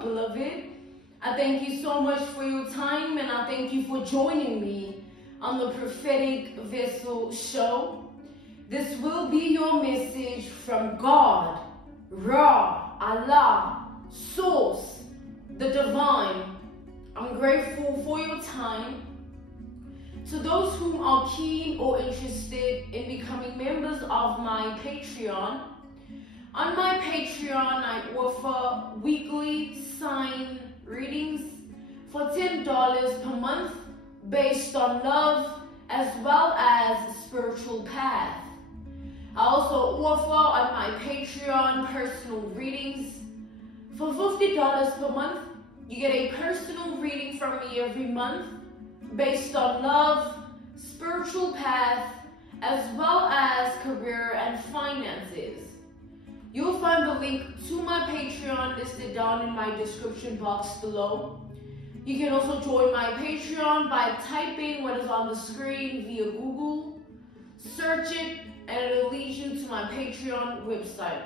beloved. I thank you so much for your time, and I thank you for joining me on the Prophetic Vessel Show. This will be your message from God, Ra, Allah, Source, the Divine. I'm grateful for your time. To those who are keen or interested in becoming members of my Patreon, on my Patreon I offer weekly sign readings for $10 per month based on love as well as spiritual path. I also offer on my Patreon personal readings for $50 per month. You get a personal reading from me every month based on love, spiritual path, as well as career and finances. You'll find the link to my Patreon listed down in my description box below. You can also join my Patreon by typing what is on the screen via Google, search it, and it'll lead you to my Patreon website.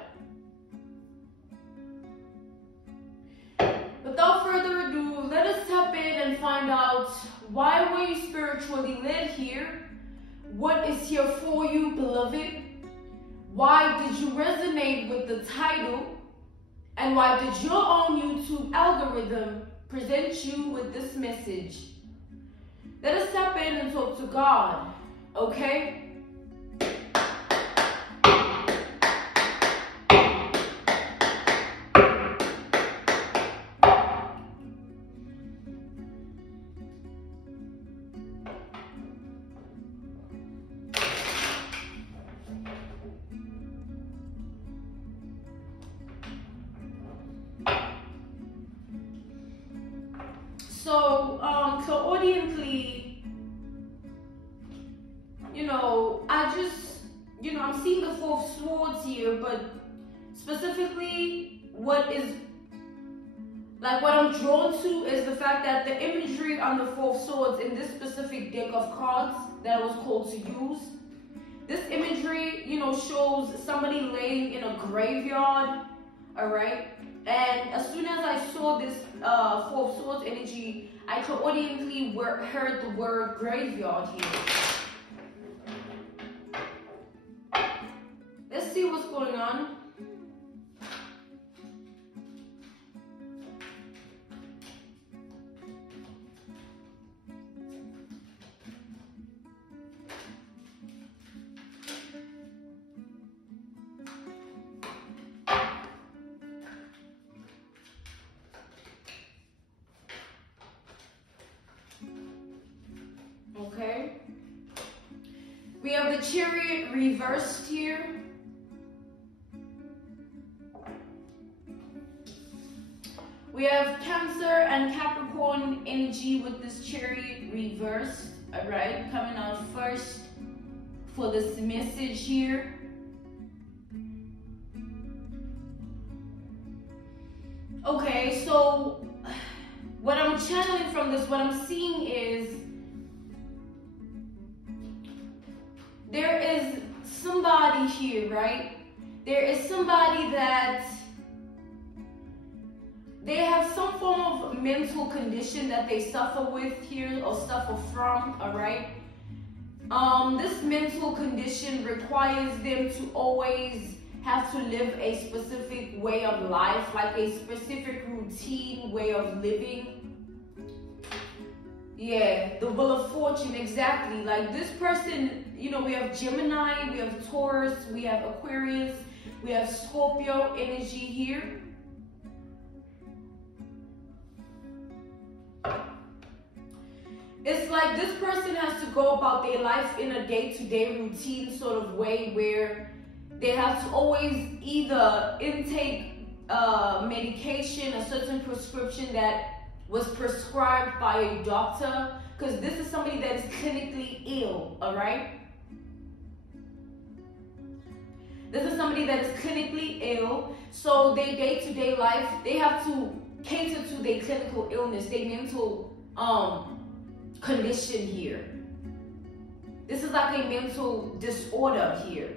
Without further ado, let us tap in and find out why were you spiritually led here? What is here for you, beloved? Why did you resonate with the title? And why did your own YouTube algorithm present you with this message? Let us tap in and talk to God, okay? So audiently, I'm seeing the Four of Swords here, but specifically what I'm drawn to is the fact that the imagery on the Four of Swords in this specific deck of cards that I was called to use, this imagery, shows somebody laying in a graveyard, all right? And as soon as I saw this Four of Swords energy, I could audiently heard the word graveyard here. Let's see what's going on. Okay. We have the Chariot reversed here. We have Cancer and Capricorn energy with this Chariot reversed. All right, coming out first for this message here. Okay, so what I'm channeling from this, what I'm seeing is there is somebody here, right? There is somebody that they have some form of mental condition that they suffer with here or suffer from, all right? This mental condition requires them to always have to live a specific way of life, like a specific routine way of living. Yeah, the Wheel of Fortune, exactly. Like this person, we have Gemini, we have Taurus, we have Aquarius, we have Scorpio energy here. It's like this person has to go about their life in a day-to-day routine sort of way where they have to always either intake medication, a certain prescription that was prescribed by a doctor, because this is somebody that is clinically ill, all right? This is somebody that is clinically ill, so their day-to-day life, they have to cater to their clinical illness, their mental condition here. This is like a mental disorder here.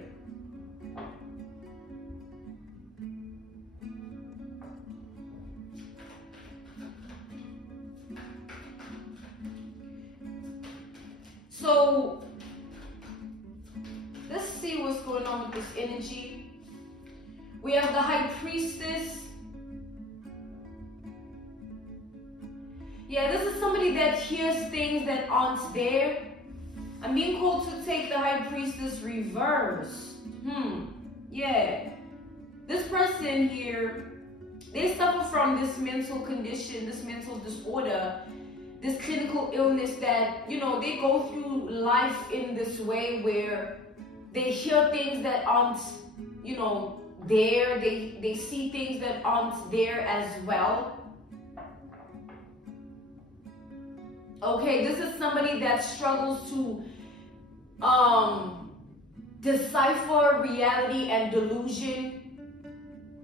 So let's see what's going on with this energy. We have the High Priestess. Yeah, this is somebody that hears things that aren't there. I'm being called to take the High Priestess reverse. Yeah. This person here, they suffer from this mental condition, this mental disorder, this clinical illness that, you know, they go through life in this way where they hear things that aren't, you know, there. They see things that aren't there as well. Okay, this is somebody that struggles to decipher reality and delusion.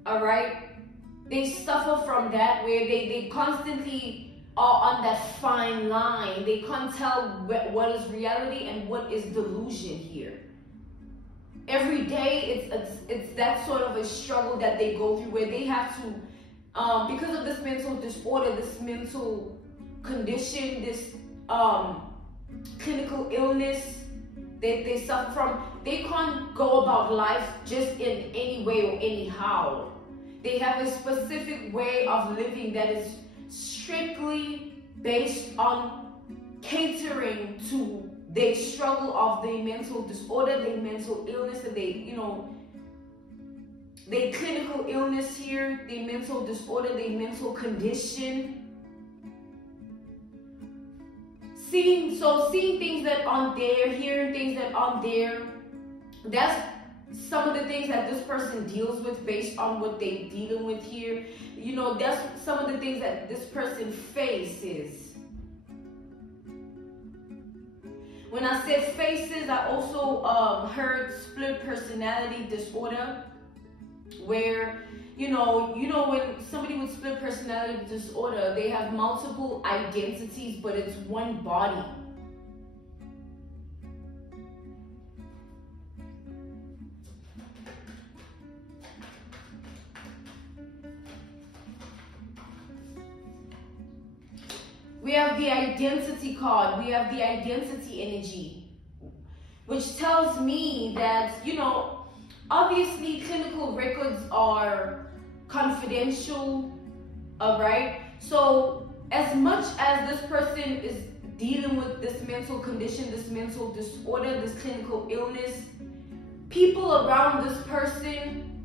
All right, they suffer from that, where they constantly are on that fine line. They can't tell what is reality and what is delusion here. Every day it's that sort of a struggle that they go through, where they have to, because of this mental disorder, this mental condition, this clinical illness that they suffer from, they can't go about life just in any way or anyhow. They have a specific way of living that is strictly based on catering to their struggle of their mental disorder, their mental illness, and their clinical illness here, their mental disorder, their mental condition. Seeing things that aren't there, hearing things that aren't there, that's some of the things that this person deals with based on what they're dealing with here. You know, that's some of the things that this person faces. When I said faces, I also heard split personality disorder, where you know when somebody with split personality disorder, they have multiple identities, but it's one body. We have the identity card. We have the identity energy, which tells me that, you know, obviously clinical records are confidential, all right? So as much as this person is dealing with this mental condition, this mental disorder, this clinical illness, people around this person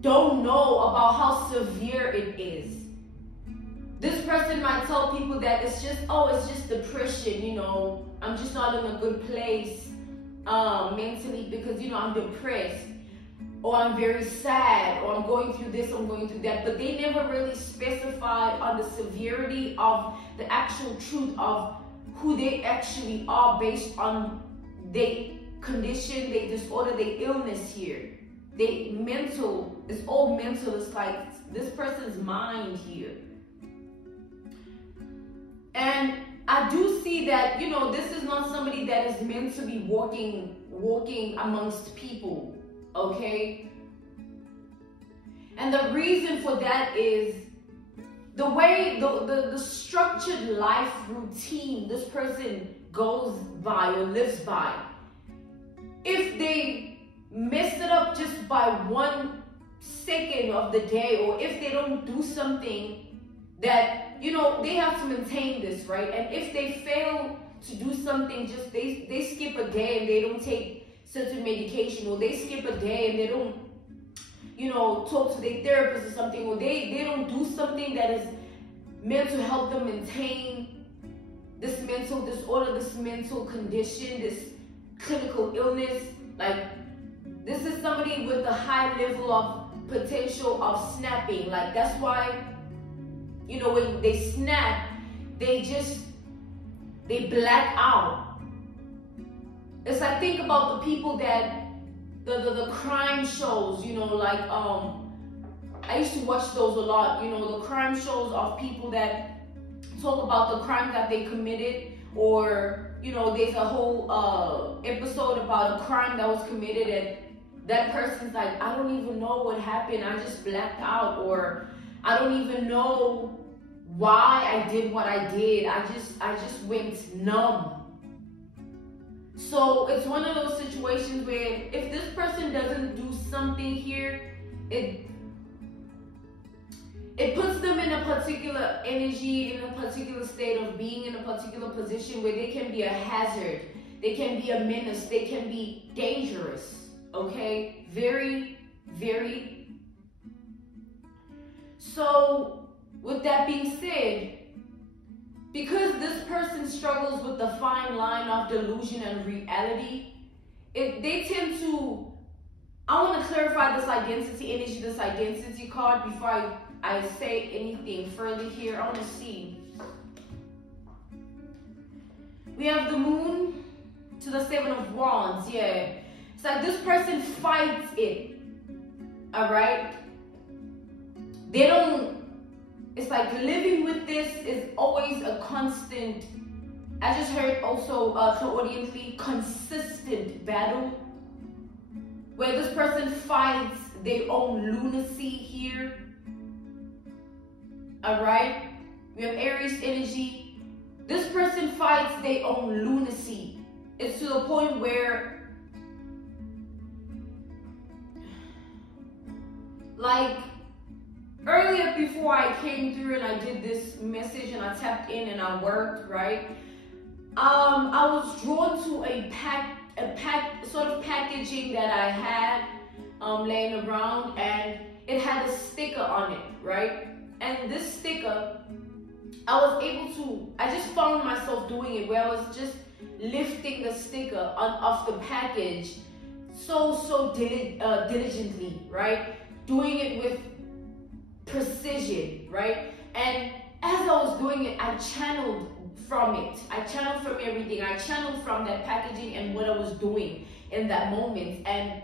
don't know about how severe it is. This person might tell people that it's just depression, you know, I'm just not in a good place mentally because, you know, I'm depressed, or I'm very sad, or I'm going through this, I'm going through that. But they never really specified on the severity of the actual truth of who they actually are based on their condition, their disorder, their illness here. They mental, it's all mental. It's like this person's mind here. And I do see that, you know, this is not somebody that is meant to be walking amongst people, okay? And the reason for that is the way, the structured life routine this person goes by or lives by. If they mess it up just by 1 second of the day, or if they don't do something that, you know, they have to maintain this, right? And if they fail to do something, just they skip a day and they don't take certain medication, or they skip a day and they don't, you know, talk to their therapist or something, or they don't do something that is meant to help them maintain this mental disorder, this mental condition, this clinical illness. Like, this is somebody with a high level of potential of snapping. Like, that's why, you know, when they snap, they black out. It's like, think about the people that, the crime shows, you know, like, I used to watch those a lot, you know, the crime shows of people that talk about the crimes that they committed, or, you know, there's a whole episode about a crime that was committed and that person's like, I don't even know what happened, I just blacked out, or I don't even know why I did what I did. I just went numb. So it's one of those situations where if this person doesn't do something here, it puts them in a particular energy, in a particular state of being, in a particular position where they can be a hazard, they can be a menace, they can be dangerous, okay? Very, very. So with that being said, because this person struggles with the fine line of delusion and reality, they tend to, I want to clarify this identity energy, this identity card before I say anything further here. I want to see. We have the Moon to the Seven of Wands. Yeah. It's like this person fights it. Alright? They don't, it's like living with this is always a constant, I just heard also clairaudiently, consistent battle. Where this person fights their own lunacy here. Alright? We have Aries energy. This person fights their own lunacy. It's to the point where, like, earlier before I came through and I did this message and I tapped in and I worked, right? I was drawn to a sort of packaging that I had laying around, and it had a sticker on it, right? And this sticker, I just found myself doing it where I was just lifting the sticker off the package so diligently, right? Doing it with precision, right? And as I was doing it, I channeled from it. I channeled from everything. I channeled from that packaging and what I was doing in that moment. And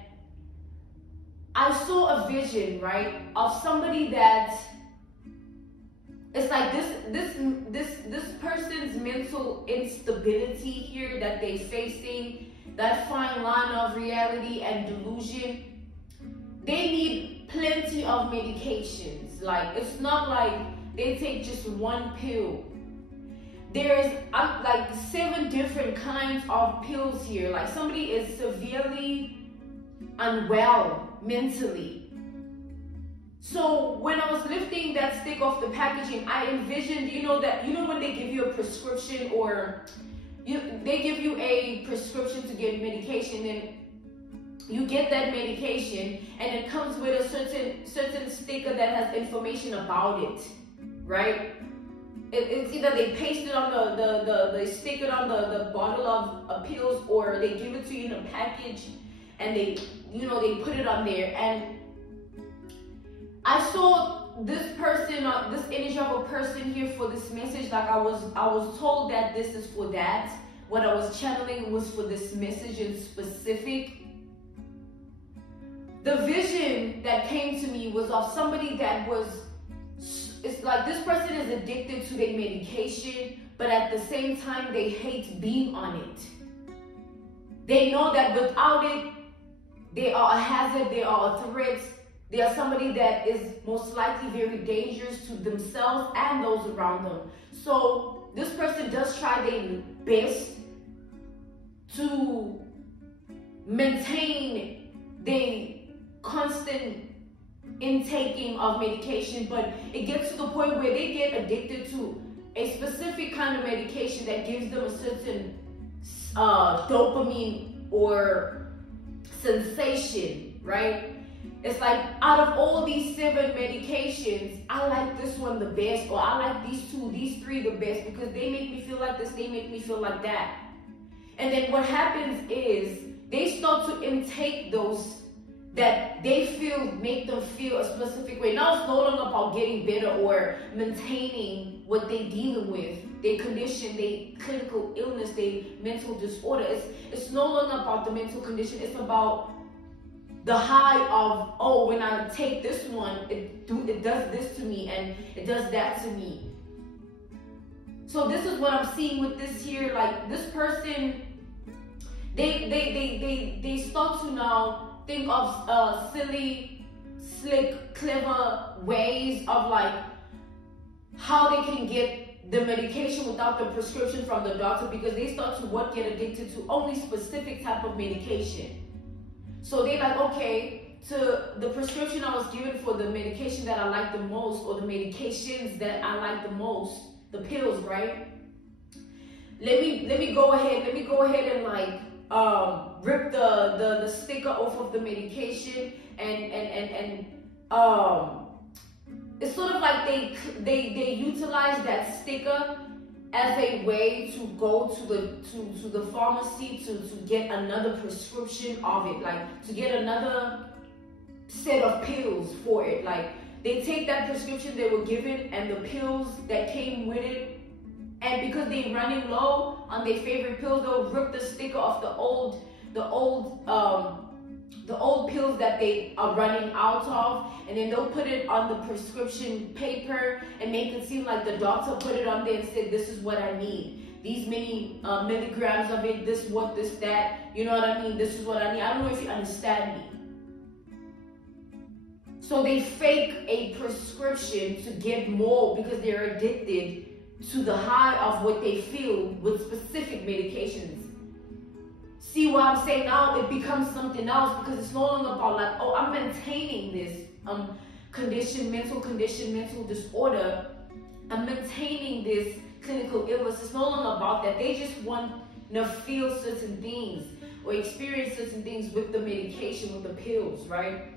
I saw a vision, right, of somebody that, it's like this person's mental instability here that they're facing, that fine line of reality and delusion, they need plenty of medications. Like, it's not like they take just one pill. There's like 7 different kinds of pills here. Like, somebody is severely unwell mentally. So when I was lifting that stick off the packaging, I envisioned, when they give you a prescription, or they give you a prescription to get medication, and you get that medication and it comes with a certain sticker that has information about it, right? It's either they paste it on they stick it on the bottle of pills, or they give it to you in a package and they put it on there. And I saw this person, this energy of a person here for this message. Like, I was told that this is for that. What I was channeling was for this message in specific. The vision that came to me was of somebody that it's like this person is addicted to their medication, but at the same time, they hate being on it. They know that without it, they are a hazard, they are a threat. They are somebody that is most likely very dangerous to themselves and those around them. So this person does try their best to maintain their constant intaking of medication, but it gets to the point where they get addicted to a specific kind of medication that gives them a certain dopamine or sensation, right? It's like, out of all these 7 medications, I like this one the best, or I like these 2, these 3 the best, because they make me feel like this, they make me feel like that. And then what happens is they start to intake those that they feel make them feel a specific way. Now it's no longer about getting better or maintaining what they're dealing with, their condition, their clinical illness, their mental disorder. It's no longer about the mental condition. It's about the high of, oh, when I take this one, it does this to me and it does that to me. So this is what I'm seeing with this here. Like, this person, they start to now think of silly, slick, clever ways of like how they can get the medication without the prescription from the doctor, because they start to get addicted to only specific type of medication. So they like, okay, to the prescription I was given for the medication that I like the most, or the medications that I like the most, the pills, right? Let me go ahead and like rip the sticker off of the medication, and it's sort of like they utilize that sticker as a way to go to the pharmacy to get another prescription of it, like to get another set of pills for it. Like they take that prescription they were given and the pills that came with it, and because they're running low on their favorite pills, they'll rip the sticker off the old pills that they are running out of, and then they'll put it on the prescription paper and make it seem like the doctor put it on there and said, this is what I need. These many milligrams of it, this, what, this, that, you know what I mean? This is what I need. I don't know if you understand me. So they fake a prescription to get more because they're addicted to the high of what they feel with specific medications. See what I'm saying? Now it becomes something else, because it's no longer about like, oh, I'm maintaining this mental disorder. I'm maintaining this clinical illness. It's no longer about that. They just want to feel certain things or experience certain things with the medication, with the pills, right?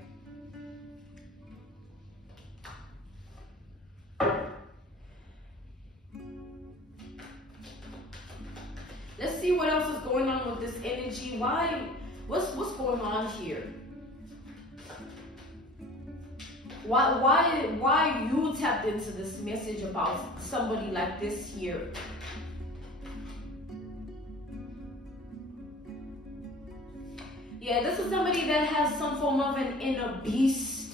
Let's see what else is going on with this energy. What's going on here? Why you tapped into this message about somebody like this here? Yeah, this is somebody that has some form of an inner beast.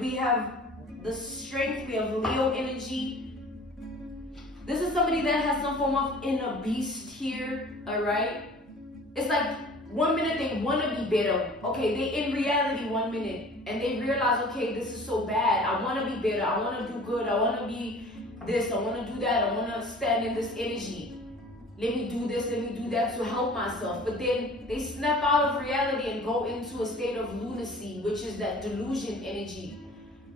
We have the strength, we have Leo energy. This is somebody that has some form of inner beast here, all right? It's like 1 minute they want to be better. Okay, they in reality 1 minute, and they realize, okay, this is so bad. I want to be better. I want to do good. I want to be this. I want to do that. I want to stand in this energy. Let me do this. Let me do that to help myself. But then they snap out of reality and go into a state of lunacy, which is that delusion energy,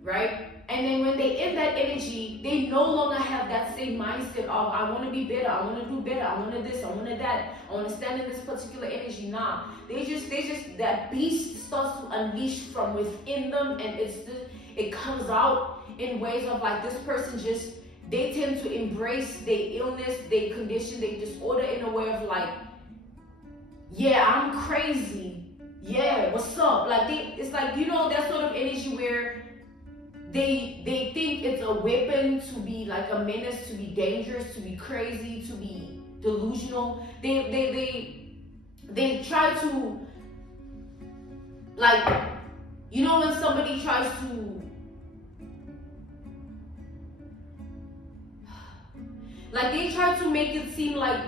right? And then when they in that energy, they no longer have that same mindset of, I want to be better, I want to do better, I want to this, I want to that, I want to stand in this particular energy. Nah, they just that beast starts to unleash from within them, and it comes out in ways of like, this person just, they tend to embrace their illness, their condition, their disorder in a way of like, yeah, I'm crazy, yeah, what's up? Like it's like, you know, that sort of energy where they think it's a weapon to be like a menace, to be dangerous, to be crazy, to be delusional. They try to, like, you know, when somebody tries to, like, they try to make it seem like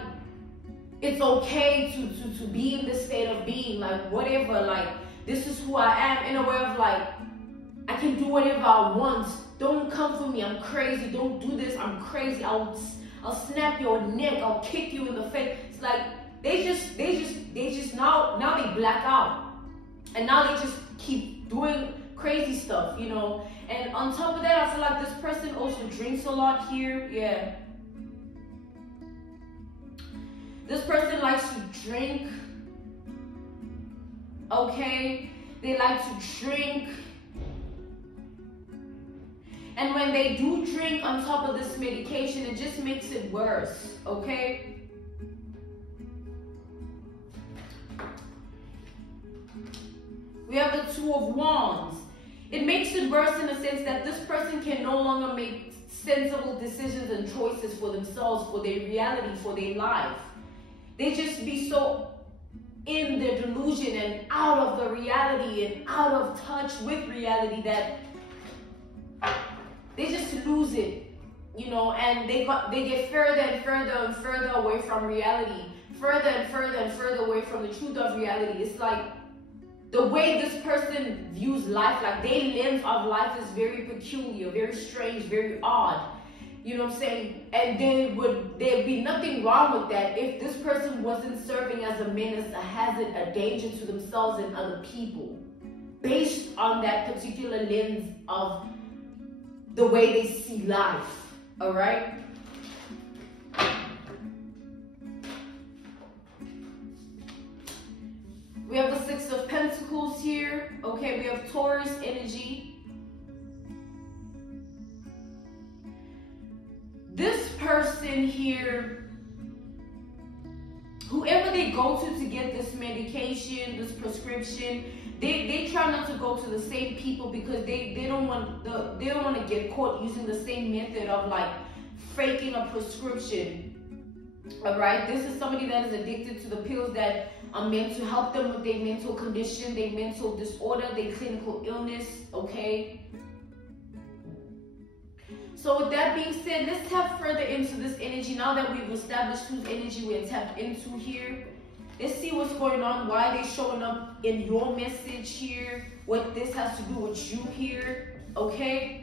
it's okay to be in this state of being, like, whatever, like, this is who I am, in a way of like, I can do whatever I want. Don't come for me. I'm crazy. Don't do this. I'm crazy. I'll snap your neck. I'll kick you in the face. It's like they just now they black out, and now they just keep doing crazy stuff, you know. And on top of that, I feel like this person also drinks a lot here. Yeah. This person likes to drink. Okay, they like to drink. And when they do drink on top of this medication, it just makes it worse, okay? We have the Two of Wands. It makes it worse in the sense that this person can no longer make sensible decisions and choices for themselves, for their reality, for their life. They just be so in their delusion and out of the reality and out of touch with reality that they just lose it, you know, and they get further and further and further away from reality, further and further and further away from the truth of reality. It's like the way this person views life, like their lens of life is very peculiar, very strange, very odd. You know what I'm saying? And there'd be nothing wrong with that if this person wasn't serving as a menace, a hazard, a danger to themselves and other people, based on that particular lens of the way they see life. All right? We have the Six of Pentacles here. Okay, we have Taurus energy. This person here, whoever they go to get this medication, this prescription, they try not to go to the same people because they don't want to get caught using the same method of like faking a prescription. All right, this is somebody that is addicted to the pills that are meant to help them with their mental condition, their mental disorder, their clinical illness. Okay. So with that being said, let's tap further into this energy. Now that we've established whose energy we're tapped into here, let's see what's going on, why they're showing up in your message here, what this has to do with you here, okay?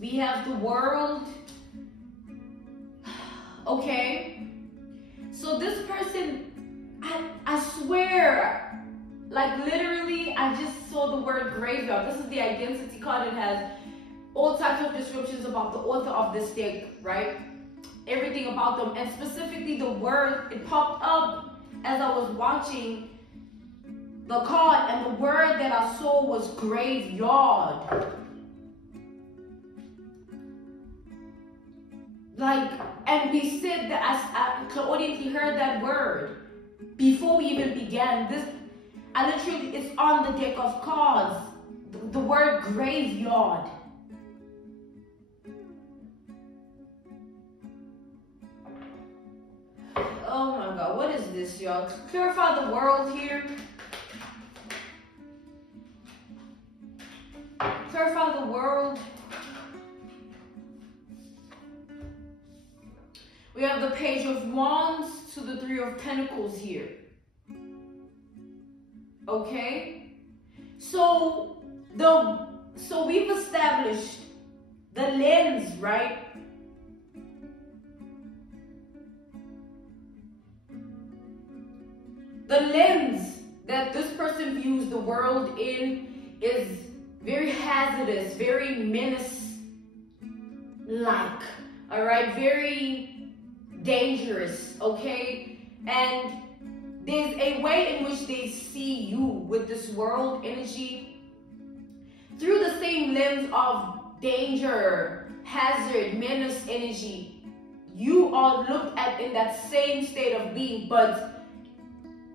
We have the World. Okay. So this person, I swear, like literally, I just saw the word graveyard. This is the identity card. It has all types of descriptions about the author of this deck, right? Everything about them. And specifically the word, it popped up as I was watching the card, and the word that I saw was graveyard. Like, and we said that the audience heard that word before we even began. I literally, it's on the deck of cards. The word graveyard. Oh my God, what is this, y'all? Clarify the world here. Clarify the world. We have the Page of Wands to the Three of Pentacles here. Okay? So we've established the lens, right? The lens that this person views the world in is very hazardous, very menace-like, all right? Very dangerous, okay? And there's a way in which they see you with this world energy through the same lens of danger, hazard, menace energy. You are looked at in that same state of being, but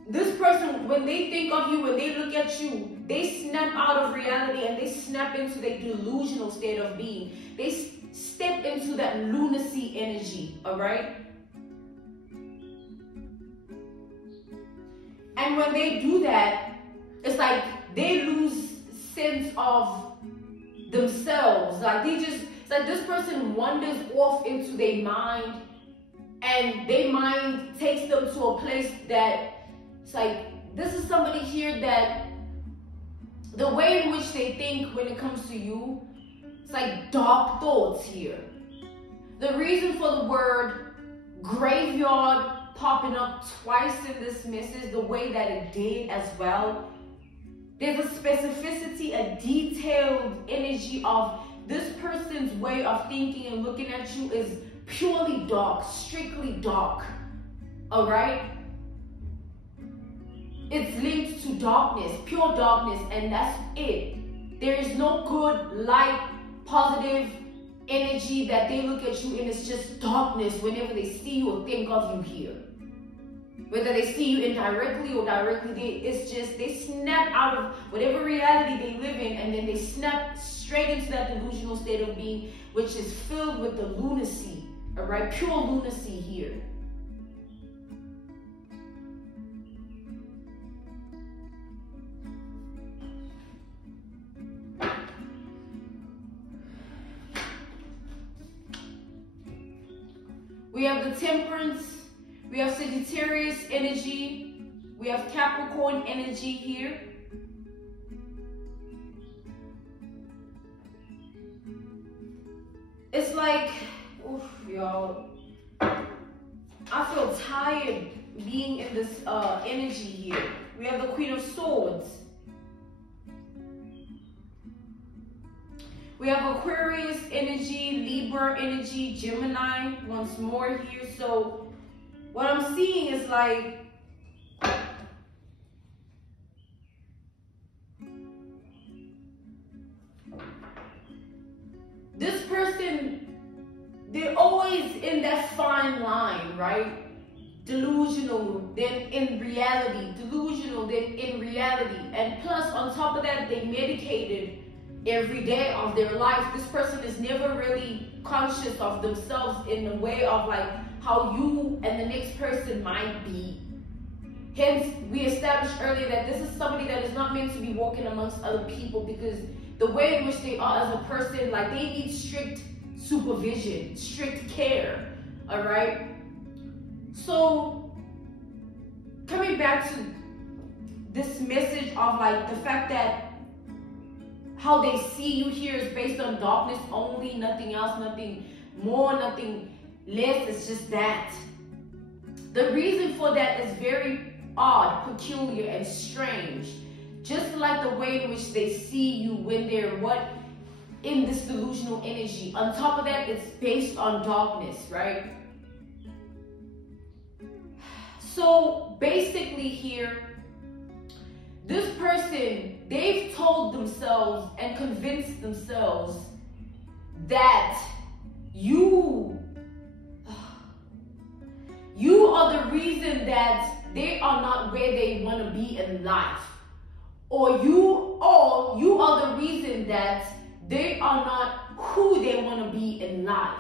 this person, when they think of you, when they look at you, they snap out of reality and they snap into their delusional state of being. They step into that lunacy energy, all right? And when they do that, it's like they lose sense of themselves. Like it's like this person wanders off into their mind, and their mind takes them to a place that it's like, this is somebody here that the way in which they think when it comes to you, it's like dark thoughts here. The reason for the word graveyard popping up twice in this message, the way that it did as well, there's a specificity, a detailed energy of this person's way of thinking and looking at you is purely dark, strictly dark, all right? It's linked to darkness, pure darkness, and that's it. There is no good, light, positive energy that they look at you in. It's just darkness whenever they see you or think of you here. Whether they see you indirectly or directly, they snap out of whatever reality they live in, and then they snap straight into that delusional state of being, which is filled with the lunacy, all right? Pure lunacy here. We have the Temperance, we have Sagittarius energy, we have Capricorn energy here. It's like, oof, y'all, I feel tired being in this energy here. We have the Queen of Swords. We have Aquarius energy, Libra energy, Gemini once more here. So what I'm seeing is like, this person, they're always in that fine line, right? Delusional, then in reality. Delusional, then in reality. And plus, on top of that, they medicated every day of their life. This person is never really conscious of themselves in the way of like how you and the next person might be. Hence, we established earlier that this is somebody that is not meant to be walking amongst other people, because the way in which they are as a person, like they need strict supervision, strict care, all right? So, coming back to this message of like the fact that how they see you here is based on darkness only, nothing else, nothing more, nothing less, it's just that. The reason for that is very odd, peculiar, and strange. Just like the way in which they see you when they're in this delusional energy. On top of that, it's based on darkness, right? So basically here, this person, they've told themselves and convinced themselves that you are the reason that they are not where they want to be in life. Or you are the reason that they are not who they want to be in life.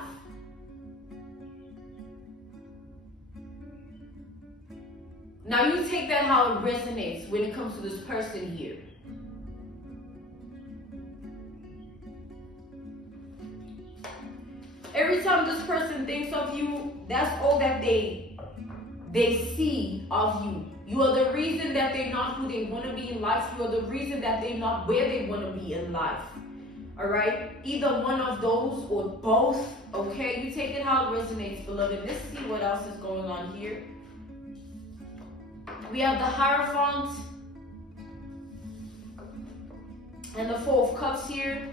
Now you take that how it resonates when it comes to this person here. Every time this person thinks of you, that's all that they see of you. You are the reason that they're not who they want to be in life. You are the reason that they're not where they want to be in life. All right? Either one of those or both. Okay? You take it how it resonates, beloved. Let's see what else is going on here. We have the Hierophant and the Four of Cups here.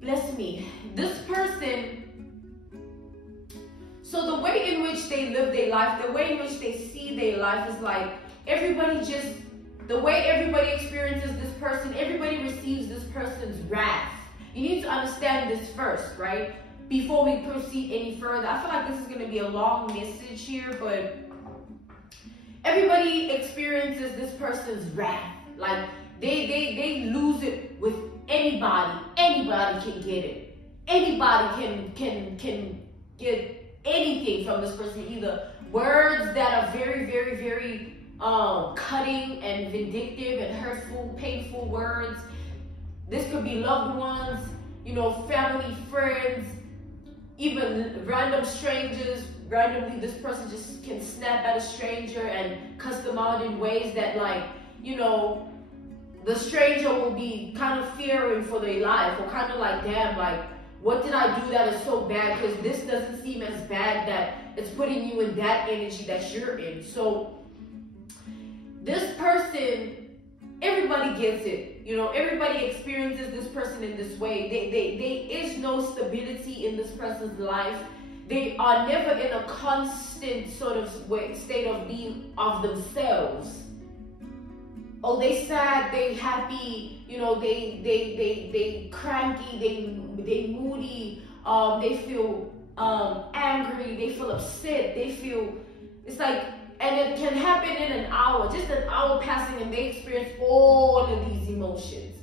Bless me. This person, so the way in which they live their life, the way in which they see their life is like the way everybody experiences this person, everybody receives this person's wrath. You need to understand this first, right? Before we proceed any further. I feel like this is going to be a long message here, but everybody experiences this person's wrath. Like they lose it with anybody. Anybody can get it. Anybody can get anything from this person. Either words that are very, very, very cutting and vindictive and hurtful, painful words. This could be loved ones, you know, family, friends, even random strangers. Randomly, this person just can snap at a stranger and cuss them out in ways that, like, you know, the stranger will be kind of fearing for their life, or kind of like, damn, like, what did I do that is so bad? Because this doesn't seem as bad that it's putting you in that energy that you're in. So this person, everybody gets it. You know, everybody experiences this person in this way. There is no stability in this person's life. They are never in a constant sort of state of being of themselves. Oh, they sad, they happy, you know, they cranky, they moody, they feel angry, they feel upset, they feel, it's like, and it can happen in an hour, just an hour passing, and they experience all of these emotions.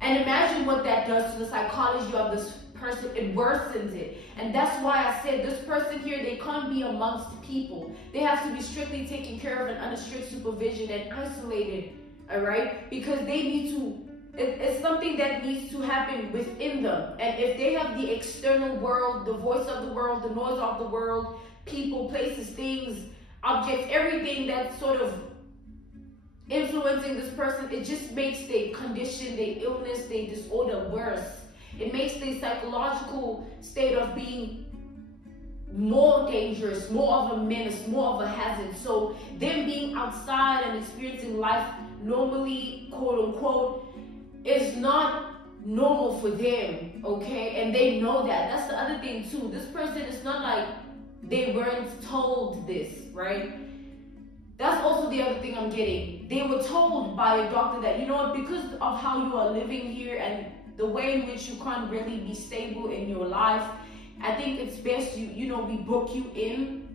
And imagine what that does to the psychology of this person. It worsens it. And that's why I said this person here, they can't be amongst people. They have to be strictly taken care of and under strict supervision and isolated, all right? Because they need to, it's something that needs to happen within them. And if they have the external world, the voice of the world, the noise of the world, people, places, things, objects, everything that's sort of influencing this person, it just makes their condition, their illness, their disorder worse. It makes their psychological state of being more dangerous, more of a menace, more of a hazard. So them being outside and experiencing life normally, quote unquote, is not normal for them, okay? And they know that. That's the other thing too. This person, it's not like they weren't told this, right? That's also the other thing I'm getting. They were told by a doctor that, you know what, because of how you are living here and the way in which you can't really be stable in your life, I think it's best we book you in.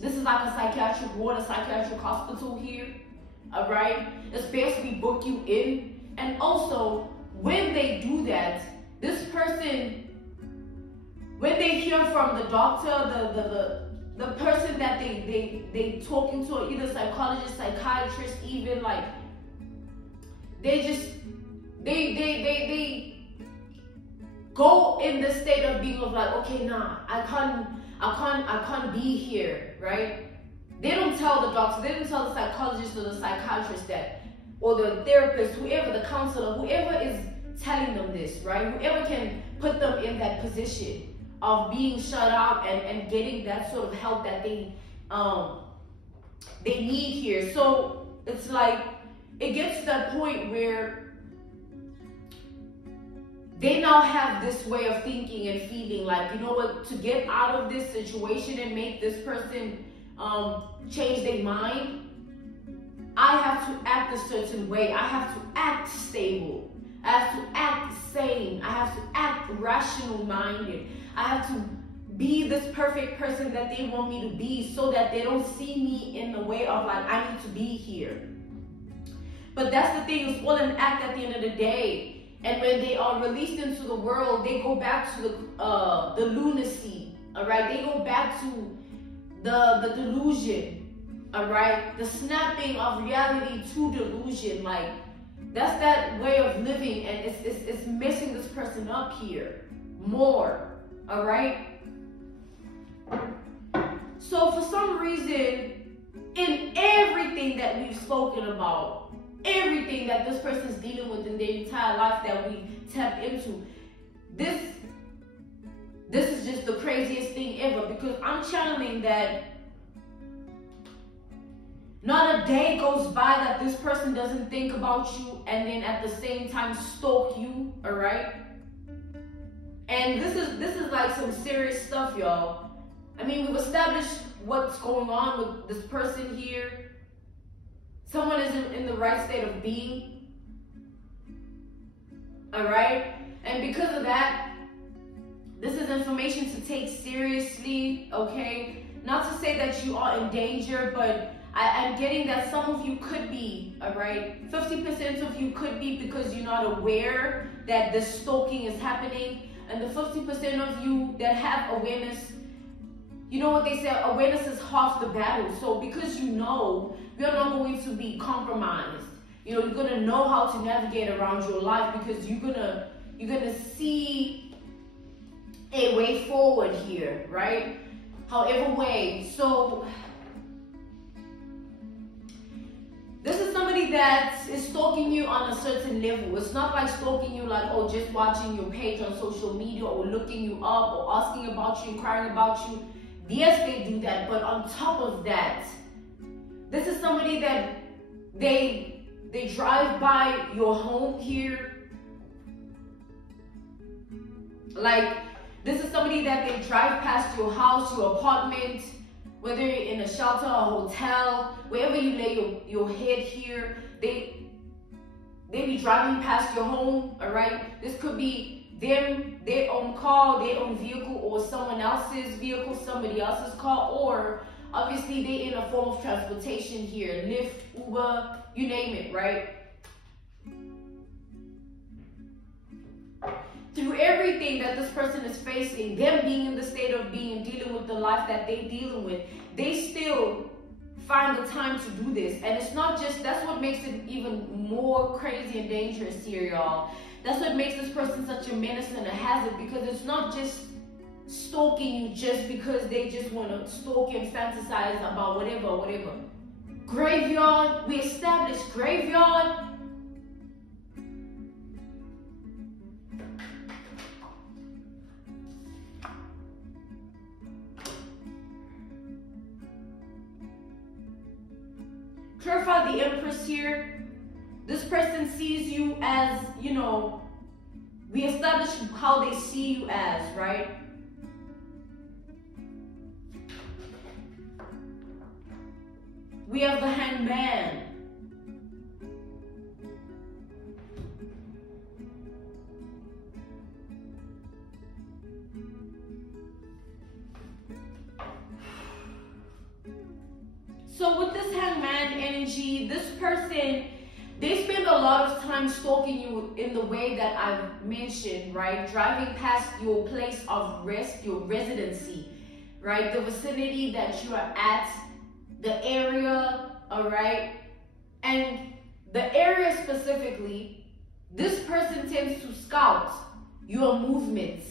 This is like a psychiatric ward, a psychiatric hospital here, all right? It's best we book you in. And also, when they do that, this person, when they hear from the doctor, the person that they talking to, either psychologist, psychiatrist, even, like, they go in the state of being of like, okay, nah, I can't be here, right? They don't tell the doctor, they don't tell the psychologist or the psychiatrist that, or the therapist, whoever, the counselor, whoever is telling them this, right? Whoever can put them in that position of being shut out and getting that sort of help that they need here. So it's like, it gets to that point where they now have this way of thinking and feeling like, you know what, to get out of this situation and make this person change their mind, I have to act a certain way. I have to act stable. I have to act sane. I have to act rational-minded. I have to be this perfect person that they want me to be so that they don't see me in the way of like, I need to be here. But that's the thing, it's all an act at the end of the day. And when they are released into the world, they go back to the lunacy, all right? They go back to the delusion, all right? The snapping of reality to delusion. Like, that's that way of living, and it's messing this person up here more, all right? So for some reason, in everything that we've spoken about, everything that this person's dealing with in their entire life that we tap into, this is just the craziest thing ever, because I'm channeling that not a day goes by that this person doesn't think about you and then at the same time stalk you, all right? And this is like some serious stuff, y'all. I mean, we've established what's going on with this person here. Someone isn't in the right state of being, all right? And because of that, this is information to take seriously, okay? Not to say that you are in danger, but I'm getting that some of you could be, all right? 50% of you could be because you're not aware that the stalking is happening. And the 50% of you that have awareness, you know what they say, awareness is half the battle. So because you know, you're not going to be compromised. You know, you're gonna know how to navigate around your life because you're gonna see a way forward here, right? However way. So this is somebody that is stalking you on a certain level. It's not like stalking you like, oh, just watching your page on social media or looking you up or asking about you, inquiring about you. Yes, they do that, but on top of that, this is somebody that they drive by your home here. Like, this is somebody that they drive past your house, your apartment, whether you're in a shelter or a hotel, wherever you lay your head here, they be driving past your home, all right? This could be them, their own car, their own vehicle, or someone else's vehicle, somebody else's car, or obviously they in a form of transportation here, Lyft, Uber, you name it, right? Through everything that this person is facing, them being in the state of being, dealing with the life that they're dealing with, they still find the time to do this. And it's not just, that's what makes it even more crazy and dangerous here, y'all. That's what makes this person such a menace and a hazard, because it's not just stalking you just because they just want to stalk and fantasize about whatever. Graveyard, we established graveyard. Clarify the Empress here. This person sees you as, you know, we established how they see you as, right? We have the Hangman. So with this Hangman energy, this person, they spend a lot of time stalking you in the way that I've mentioned, right? Driving past your place of rest, your residency, right? The vicinity that you are at, the area, all right? And the area specifically, this person tends to scout your movements.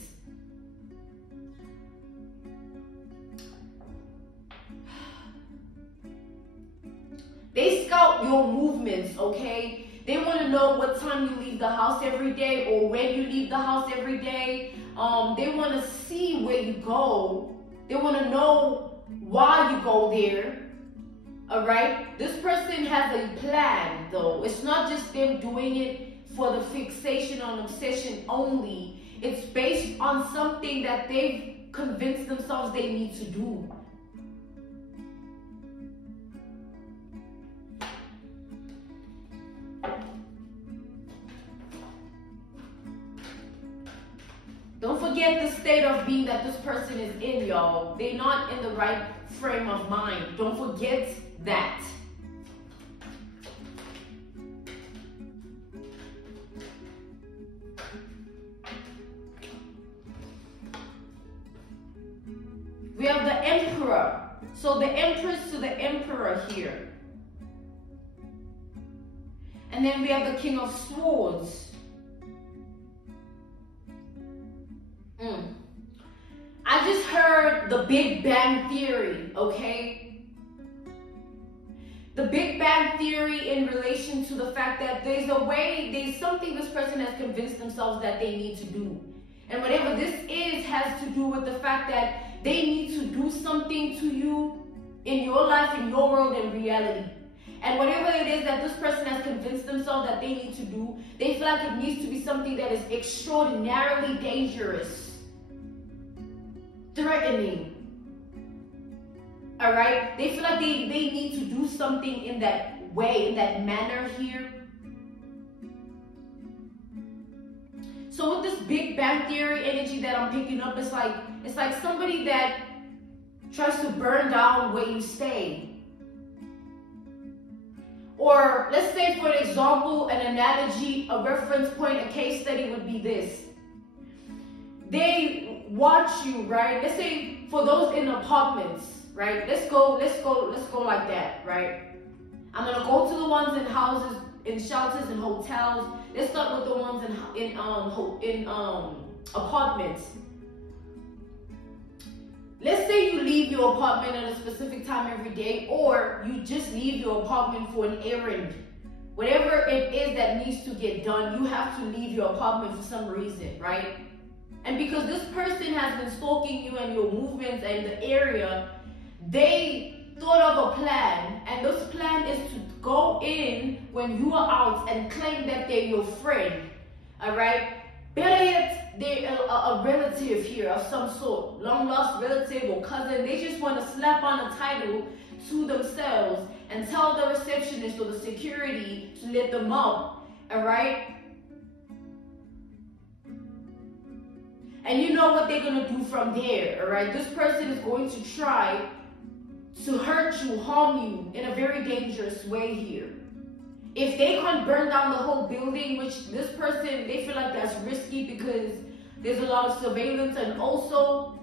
They scout your movements, okay? They want to know what time you leave the house every day or when you leave the house every day. They want to see where you go. They want to know why you go there, all right? This person has a plan, though. It's not just them doing it for the fixation on obsession only. It's based on something that they've convinced themselves they need to do. Don't forget the state of being that this person is in, y'all. They're not in the right frame of mind. Don't forget that. We have the Emperor. So the Empress to the Emperor here. And then we have the King of Swords. I just heard the Big Bang Theory, okay? The Big Bang Theory in relation to the fact that there's something this person has convinced themselves that they need to do. And whatever this is has to do with the fact that they need to do something to you in your life, in your world, in reality. And whatever it is that this person has convinced themselves that they need to do, they feel like it needs to be something that is extraordinarily dangerous, threatening, all right? They feel like they need to do something in that way, in that manner here. So with this Big Bang Theory energy that I'm picking up, it's like somebody that tries to burn down where you stay. Or let's say, for example, an analogy, a reference point, a case study would be this. They watch you, right? Let's say for those in apartments, right? Let's go like that, right? I'm gonna go to the ones in houses, in shelters, and hotels. Let's start with the ones in apartments. Let's say you leave your apartment at a specific time every day, or you just leave your apartment for an errand. Whatever it is that needs to get done, you have to leave your apartment for some reason, right? And because this person has been stalking you and your movements and the area, they thought of a plan, and this plan is to go in when you are out and claim that they're your friend, all right? Better yet, they're a relative here of some sort, long-lost relative or cousin. They just want to slap on a title to themselves and tell the receptionist or the security to let them out. all right? And you know what they're going to do from there, all right? This person is going to try to hurt you, harm you in a very dangerous way here. If they can't burn down the whole building, which this person, they feel like that's risky because there's a lot of surveillance, and also,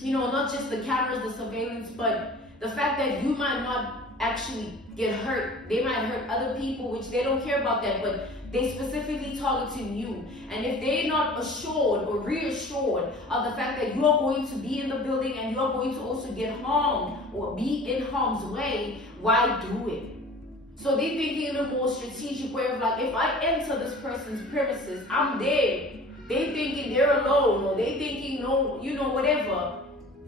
you know, not just the cameras, the surveillance, but the fact that you might not actually get hurt. They might hurt other people, which they don't care about that, but they specifically targeting you. And if they're not assured or reassured of the fact that you are going to be in the building and you are going to also get harmed or be in harm's way, why do it? So they're thinking in a more strategic way of like, if I enter this person's premises, I'm there. They're thinking they're alone, or they're thinking, no, you know, whatever.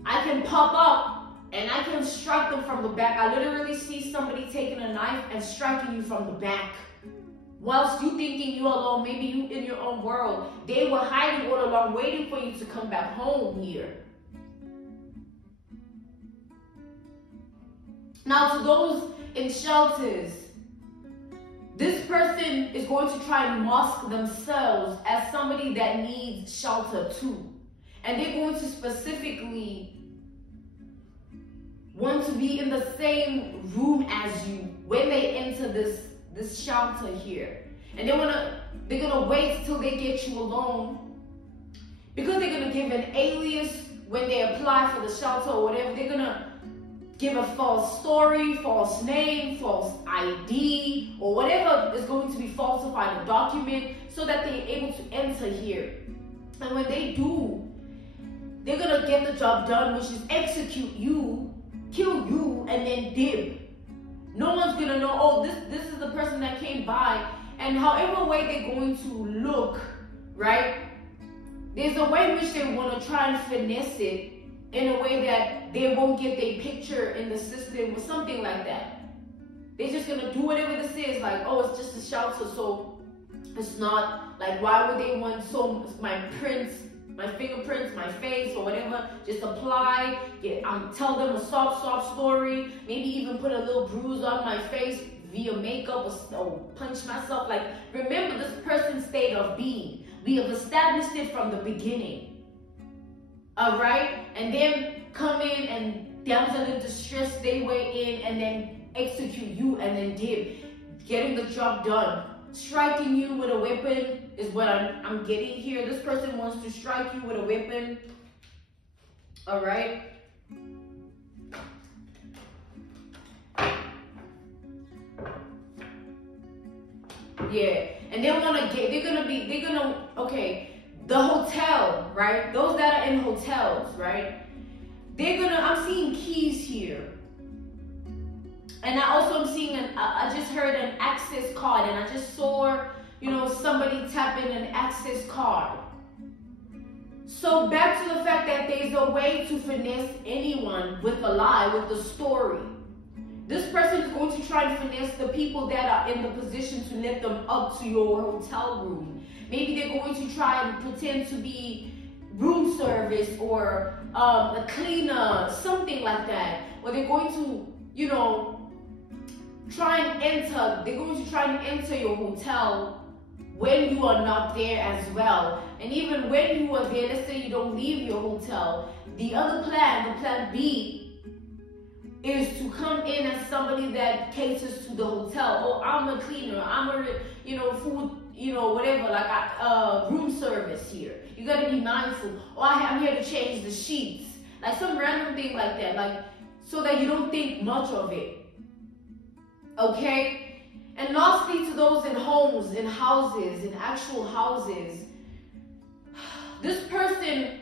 I can pop up and I can strike them from the back. I literally see somebody taking a knife and striking you from the back. Whilst you thinking you're alone, maybe you in your own world, they were hiding all along, waiting for you to come back home here. Now, to those in shelters, this person is going to try and mask themselves as somebody that needs shelter too. And they're going to specifically want to be in the same room as you when they enter this shelter here. And they're gonna wait till they get you alone, because they're gonna give an alias when they apply for the shelter or whatever. They're gonna give a false story, false name, false ID, or whatever is going to be falsified, a document, so that they're able to enter here. And when they do, they're gonna get the job done, which is execute you, kill you, and then dib. No one's gonna know, oh, this is the person that came by. And however way they're going to look, right? There's a way in which they want to try and finesse it in a way that they won't get their picture in the system or something like that. They're just gonna do whatever this is, like, oh, it's just a shelter, so it's not, like, why would they want my prints, my fingerprints, my face, or whatever? Just apply, tell them a soft story, maybe even put a little bruise on my face via makeup, or punch myself. Like, remember this person's state of being. We have established it from the beginning. All right? And then come in and damsel in distress, they way in, and then execute you, and then getting the job done. Striking you with a weapon is what I'm getting here. This person wants to strike you with a weapon. All right? Yeah, and okay, the hotel, right? Those that are in hotels, right? I'm seeing keys here. And I also am seeing I just heard an access card, and I just saw, you know, somebody tapping an access card. So back to the fact that there's a way to finesse anyone with a lie, with the story. This person is going to try and finesse the people that are in the position to let them up to your hotel room. Maybe they're going to try and pretend to be room service or a cleaner, something like that. Or they're going to, you know, they're going to try and enter your hotel when you are not there as well. And even when you are there, let's say you don't leave your hotel, the other plan, the plan B, is to come in as somebody that caters to the hotel. Oh, I'm a cleaner, I'm a, you know, food, you know, whatever, like room service here. You gotta be mindful. Oh, I'm here to change the sheets. Like some random thing like that, like, so that you don't think much of it. Okay? And lastly, to those in homes, in houses, in actual houses, this person,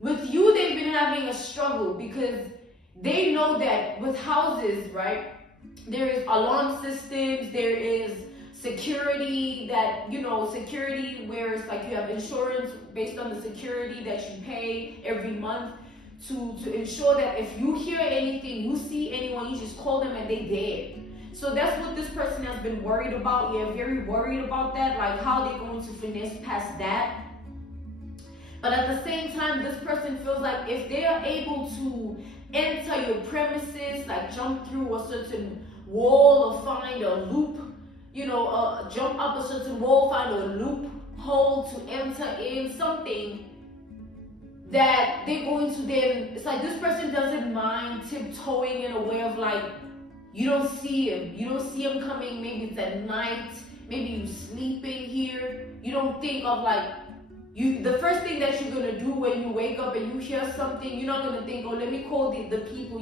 with you, they've been having a struggle because they know that with houses, right, there is alarm systems, there is security that, you know, security where it's like you have insurance based on the security that you pay every month to ensure that if you hear anything, you see anyone, you just call them and they're there. So that's what this person has been worried about. Yeah, very worried about that, like how they're going to finesse past that. But at the same time, this person feels like if they are able to enter your premises, like jump through a certain wall or find a loop, jump up a certain wall, find a loophole to enter in something that they're going to then, it's like this person doesn't mind tiptoeing in a way of like, you don't see him coming, maybe it's at night, maybe you sleeping here, you don't think of like, the first thing that you're gonna do when you wake up and you hear something, you're not gonna think, oh, let me call the people.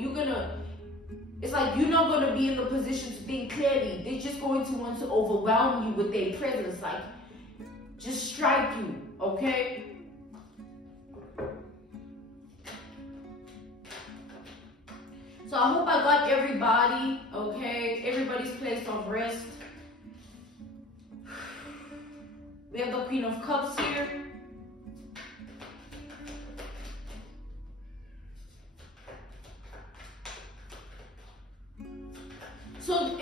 It's like you're not gonna be in the position to think clearly. They're just going to want to overwhelm you with their presence, like just strike you, okay? So I hope I got everybody, okay? Everybody's place of rest. We have the Queen of Cups here. So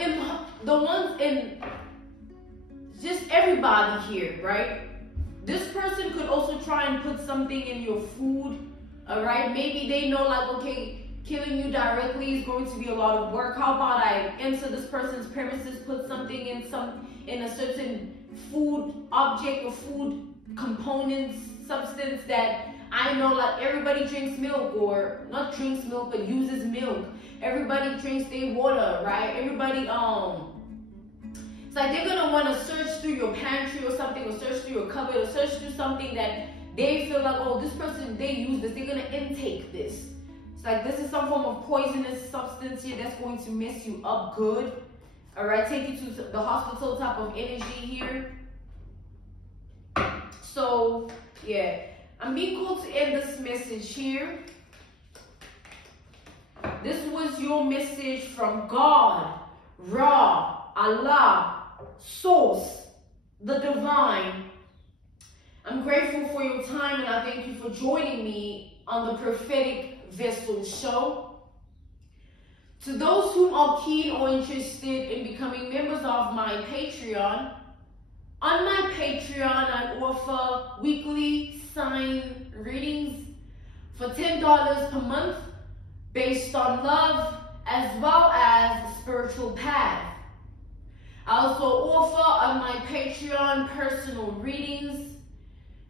just everybody here, right? This person could also try and put something in your food, all right? Maybe they know like, okay, killing you directly is going to be a lot of work. How about I enter this person's premises, put something in a certain food object or food components, substance that I know, like everybody drinks milk, or not drinks milk, but uses milk. Everybody drinks their water, right? Everybody, it's like they're gonna wanna search through your pantry or something, or search through your cupboard, or search through something that they feel like, oh, this person, they use this, they're gonna intake this. It's like this is some form of poisonous substance here that's going to mess you up good. All right, take you to the hospital type of energy here. So, yeah, I'm being called to end this message here. This was your message from God, Ra, Allah, Source, the Divine. I'm grateful for your time, and I thank you for joining me on the Prophetic Vessel Show. To those who are keen or interested in becoming members of my Patreon, on my Patreon, I offer weekly sign readings for $10 per month based on love as well as spiritual path. I also offer on my Patreon personal readings.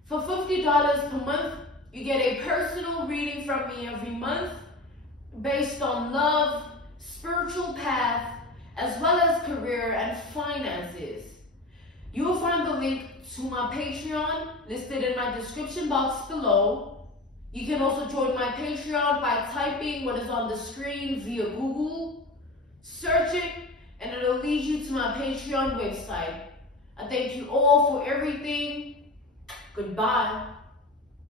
For $50 per month, you get a personal reading from me every month based on love, spiritual path, as well as career and finances. You will find the link to my Patreon listed in my description box below. You can also join my Patreon by typing what is on the screen via Google, search it, and it'll lead you to my Patreon website. I thank you all for everything. Goodbye.